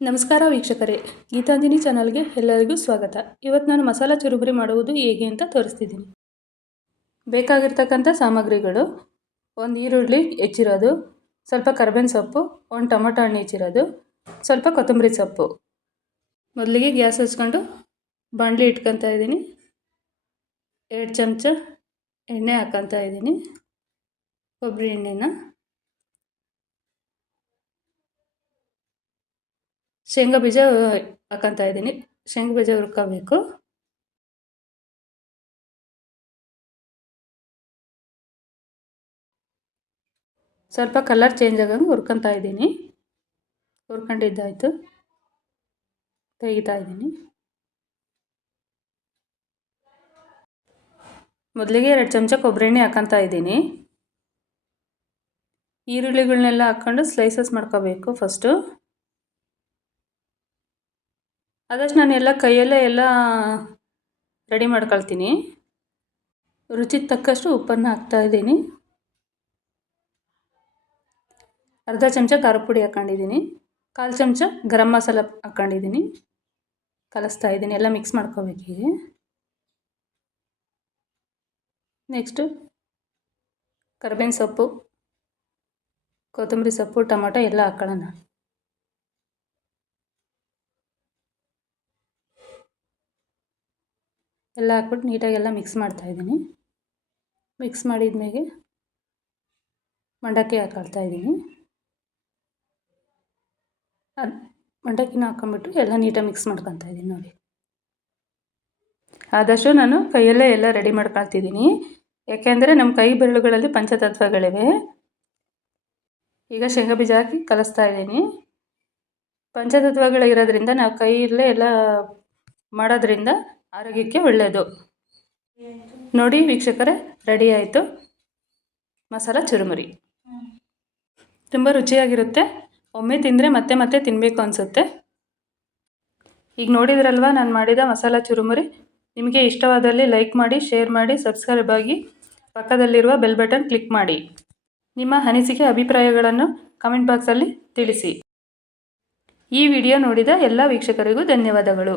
ನಮಸ್ಕಾರ ವೀಕ್ಷಕರೇ. ಗೀತಾಂಜಲಿ ಚಾನಲ್ಗೆ ಎಲ್ಲರಿಗೂ ಸ್ವಾಗತ. ಇವತ್ತು ನಾನು ಮಸಾಲ ಚುರುಬುರಿ ಮಾಡುವುದು ಹೇಗೆ ಅಂತ ತೋರಿಸ್ತಿದ್ದೀನಿ. ಬೇಕಾಗಿರ್ತಕ್ಕಂಥ ಸಾಮಗ್ರಿಗಳು. ಒಂದು ಈರುಳ್ಳಿ ಹೆಚ್ಚಿರೋದು. ಸ್ವಲ್ಪ ಕರ್ಬೇವಿನ ಸೊಪ್ಪು. ಒಂದು ಟೊಮೊಟೊ ಹಣ್ಣು ಹೆಚ್ಚಿರೋದು. ಸ್ವಲ್ಪ ಕೊತ್ತಂಬರಿ ಸೊಪ್ಪು. ಮೊದಲಿಗೆ ಗ್ಯಾಸ್ ಹಚ್ಕೊಂಡು ಬಾಣಲಿ ಇಟ್ಕೊತಾ ಇದ್ದೀನಿ. ಎರಡು ಚಮಚ ಎಣ್ಣೆ ಹಾಕ್ಕೊತಾ ಇದ್ದೀನಿ. ಕೊಬ್ಬರಿ ಎಣ್ಣೆನ. ಶೇಂಗಾ ಬೀಜ ಹಾಕೊತಾ ಇದ್ದೀನಿ. ಶೇಂಗಾ ಬೀಜ ಹುರ್ಕೋಬೇಕು. ಸ್ವಲ್ಪ ಕಲರ್ ಚೇಂಜ್ ಆಗಂಗೆ ಹುರ್ಕೊತಾ ಇದ್ದೀನಿ. ಹುರ್ಕೊಂಡಿದ್ದಾಯಿತು. ತೆಗಿತಾ ಇದ್ದೀನಿ. ಮೊದಲಿಗೆ ಎರಡು ಚಮಚ ಕೊಬ್ಬರಿ ಎಣ್ಣೆ ಹಾಕೊತಾ ಇದ್ದೀನಿ. ಈರುಳ್ಳಿಗಳನ್ನೆಲ್ಲ ಹಾಕ್ಕೊಂಡು ಸ್ಲೈಸಸ್ ಮಾಡ್ಕೋಬೇಕು ಫಸ್ಟು ಆದಷ್ಟು ನಾನು ಎಲ್ಲ ಕೈಯಲ್ಲೇ ಎಲ್ಲ ರೆಡಿ ಮಾಡ್ಕೊಳ್ತೀನಿ. ರುಚಿಗೆ ತಕ್ಕಷ್ಟು ಉಪ್ಪನ್ನು ಹಾಕ್ತಾಯಿದ್ದೀನಿ ಅರ್ಧ ಚಮಚ ಖಾರ ಪುಡಿ ಹಾಕ್ಕೊಂಡಿದ್ದೀನಿ ಕಾಲು ಚಮಚ ಗರಂ ಮಸಾಲ ಹಾಕ್ಕೊಂಡಿದ್ದೀನಿ ಕಲಿಸ್ತಾ ಇದ್ದೀನಿ. ಎಲ್ಲ ಮಿಕ್ಸ್ ಮಾಡ್ಕೋಬೇಕೀಗೆ ನೆಕ್ಸ್ಟು ಕರ್ಬೇವಿನ ಸೊಪ್ಪು, ಕೊತ್ತಂಬರಿ ಸೊಪ್ಪು, ಟೊಮೊಟೊ ಎಲ್ಲ ಹಾಕ್ಕೊಳ್ಳೋಣ ಎಲ್ಲ ಹಾಕ್ಬಿಟ್ಟು ನೀಟಾಗೆಲ್ಲ ಮಿಕ್ಸ್ ಮಾಡ್ತಾಯಿದ್ದೀನಿ. ಮಿಕ್ಸ್ ಮಾಡಿದ್ಮೇಲೆ ಮಂಡಕ್ಕಿ ಹಾಕೊಳ್ತಾ ಇದ್ದೀನಿ ಅದು ಮಂಡಕ್ಕಿನ ಹಾಕೊಂಬಿಟ್ಟು ಎಲ್ಲ ನೀಟಾಗಿ ಮಿಕ್ಸ್ ಮಾಡ್ಕೊತಾ ಇದ್ದೀನಿ ನೋಡಿ. ಆದಷ್ಟು ನಾನು ಕೈಯಲ್ಲೇ ಎಲ್ಲ ರೆಡಿ ಮಾಡ್ಕೊಳ್ತಿದ್ದೀನಿ. ಯಾಕೆಂದರೆ ನಮ್ಮ ಕೈ ಬೆರಳುಗಳಲ್ಲಿ ಪಂಚತತ್ವಗಳಿವೆ. ಈಗ ಶೇಂಗಾ ಬೀಜ ಹಾಕಿ ಕಲಿಸ್ತಾ ಇದ್ದೀನಿ ಪಂಚತತ್ವಗಳಿರೋದ್ರಿಂದ ನಾವು ಕೈಯಲ್ಲೇ ಎಲ್ಲ ಮಾಡೋದ್ರಿಂದ ಆರೋಗ್ಯಕ್ಕೆ ಒಳ್ಳೆಯದು. ನೋಡಿ ವೀಕ್ಷಕರೇ ರೆಡಿ ಆಯಿತು. ಮಸಾಲ ಚುರುಮುರಿ. ತುಂಬ ರುಚಿಯಾಗಿರುತ್ತೆ. ಒಮ್ಮೆ ತಿಂದರೆ ಮತ್ತೆ ಮತ್ತೆ ತಿನ್ನಬೇಕು ಅನಿಸುತ್ತೆ. ಈಗ ನೋಡಿದ್ರಲ್ವ, ನಾನು ಮಾಡಿದ ಮಸಾಲ ಚುರುಮುರಿ. ನಿಮಗೆ ಇಷ್ಟವಾದಲ್ಲಿ ಲೈಕ್ ಮಾಡಿ ಶೇರ್ ಮಾಡಿ ಸಬ್ಸ್ಕ್ರೈಬ್ ಆಗಿ ಪಕ್ಕದಲ್ಲಿರುವ ಬೆಲ್ ಬಟನ್ ಕ್ಲಿಕ್ ಮಾಡಿ. ನಿಮ್ಮ ಅನಿಸಿಕೆ, ಅಭಿಪ್ರಾಯಗಳನ್ನು ಕಮೆಂಟ್ ಬಾಕ್ಸಲ್ಲಿ ತಿಳಿಸಿ. ಈ ವಿಡಿಯೋ ನೋಡಿದ ಎಲ್ಲ ವೀಕ್ಷಕರಿಗೂ ಧನ್ಯವಾದಗಳು.